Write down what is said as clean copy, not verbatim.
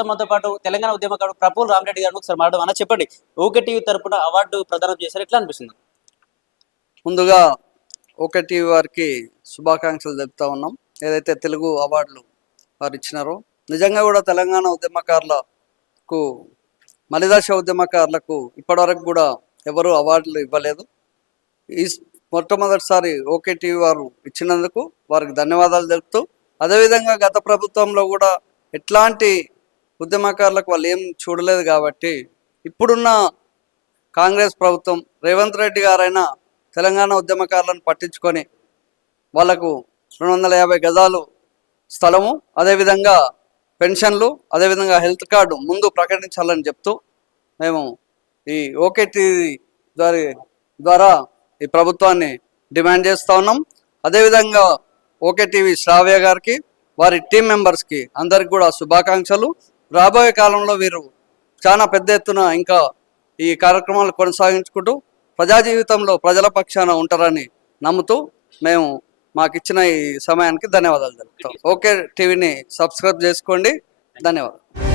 మనతో పాటు తెలంగాణ ఉద్యమకారుడు ప్రఫుల్ రామరెడ్డి గారు ఒకసారి మాట్లాడడం అన్న చెప్పండి. ఓకే టీవీ తరపున అవార్డు ప్రదానం చేశారు, ఎట్లా అనిపిస్తుంది? ముందుగా ఓకే టీవీ వారికి శుభాకాంక్షలు తెలుపుతా ఉన్నాం. ఏదైతే తెలుగు అవార్డులు వారు ఇచ్చినారో నిజంగా కూడా తెలంగాణ ఉద్యమకారులకు, మలిదశ ఉద్యమకారులకు ఇప్పటివరకు కూడా ఎవరు అవార్డులు ఇవ్వలేదు. ఈ మొట్టమొదటిసారి ఓకే టీవీ వారు ఇచ్చినందుకు వారికి ధన్యవాదాలు తెలుపుతూ, అదేవిధంగా గత ప్రభుత్వంలో కూడా ఎట్లాంటి ఉద్యమకారులకు వాళ్ళు ఏం చూడలేదు కాబట్టి ఇప్పుడున్న కాంగ్రెస్ ప్రభుత్వం రేవంత్ రెడ్డి గారైనా తెలంగాణ ఉద్యమకారులను పట్టించుకొని వాళ్లకు 250 గజాలు స్థలము, అదేవిధంగా పెన్షన్లు, అదేవిధంగా హెల్త్ కార్డు ముందు ప్రకటించాలని చెప్తూ మేము ఈ ఓకే టీవీ ద్వారా ఈ ప్రభుత్వాన్ని డిమాండ్ చేస్తూ ఉన్నాం. అదేవిధంగా ఓకే టీవీ శ్రావ్య గారికి, వారి టీం మెంబర్స్కి అందరికి కూడా శుభాకాంక్షలు. రాబోయే కాలంలో వీరు చాలా పెద్ద ఎత్తున ఇంకా ఈ కార్యక్రమాలు కొనసాగించుకుంటూ ప్రజా జీవితంలో ప్రజల పక్షాన ఉంటారని నమ్ముతూ మేము మాకిచ్చిన ఈ సమయానికి ధన్యవాదాలు తెలుపుతాం. ఓకే టీవీని సబ్స్క్రైబ్ చేసుకోండి. ధన్యవాదాలు.